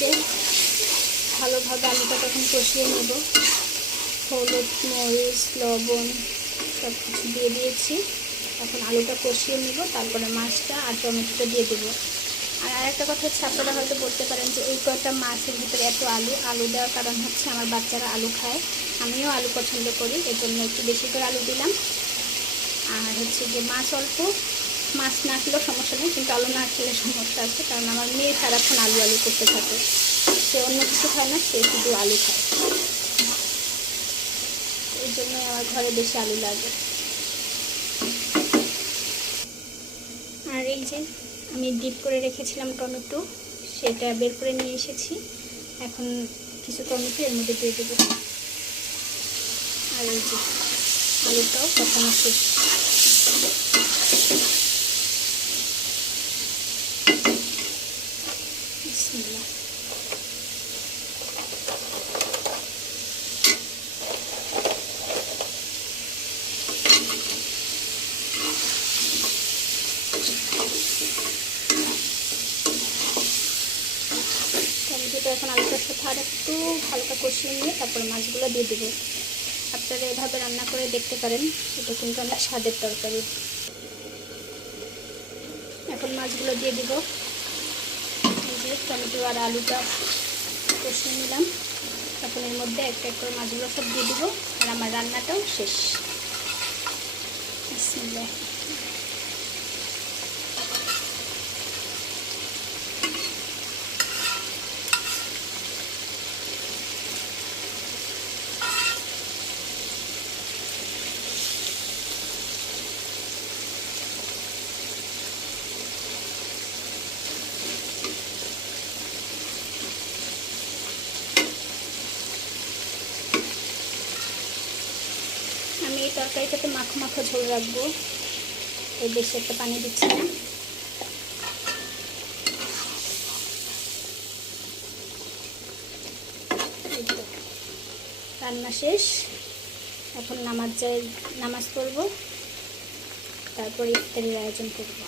যে ভালোভাবে আলুটা তখন কষিয়ে নেব। হলুদ, মরিচ, লবণ সব কিছু দিয়ে দিয়েছি। এখন আলুটা কষিয়ে নেব, তারপরে মাছটা আর টমেটোটা দিয়ে দেবো। আর আরেকটা কথা হচ্ছে, আপনারা হয়তো বলতে পারেন যে এই কয়টা মাছের ভিতরে এত আলু দেওয়ার কারণ হচ্ছে আমার বাচ্চারা আলু খায়, আমিও আলু পছন্দ করি, এর জন্য একটু বেশি করে আলু দিলাম। আর হচ্ছে যে মাছ অল্প, মাছ না খেলেও সমস্যা নেই, কিন্তু আলু না খেলে সমস্যা আছে, কারণ আমার মেয়ে সারাক্ষণ আলু করতে থাকে। সে অন্য কিছু খায় না, সে শুধু আলু খায়, এই জন্যই আমার ঘরে বেশি আলু লাগে। আর এই যে আমি ডিপ করে রেখেছিলাম টমেটো, সেটা বের করে নিয়ে এসেছি। এখন কিছু টমেটো এর মধ্যে দিয়ে দেবো। আর এই যে আলুটাও কষানো শেষ। বিসমিল্লাহ। টমেটোটা এখন আলুটার সাথে আর একটু হালকা কষিয়ে নিয়ে তারপর মাছগুলো দিয়ে দেবো। আপনারা এভাবে রান্না করে দেখতে পারেন, এটা কিন্তু অনেক স্বাদের তরকারি। এখন মাছগুলো দিয়ে দিব। এই যে টমেটো আর আলুটা কষিয়ে নিলাম, এখন এর মধ্যে একটা একটা করে মাছগুলো সব দিয়ে দিব। আর আমার রান্নাটাও শেষ। বিসমিল্লাহ। আমি এই তরকারিটাতে মাখো মাখো ঝোল রাখবো, এই বেশি একটা পানি দিচ্ছি না। রান্না শেষ, এখন নামাজ পড়বো, তারপর ইফতারের আয়োজন করবো।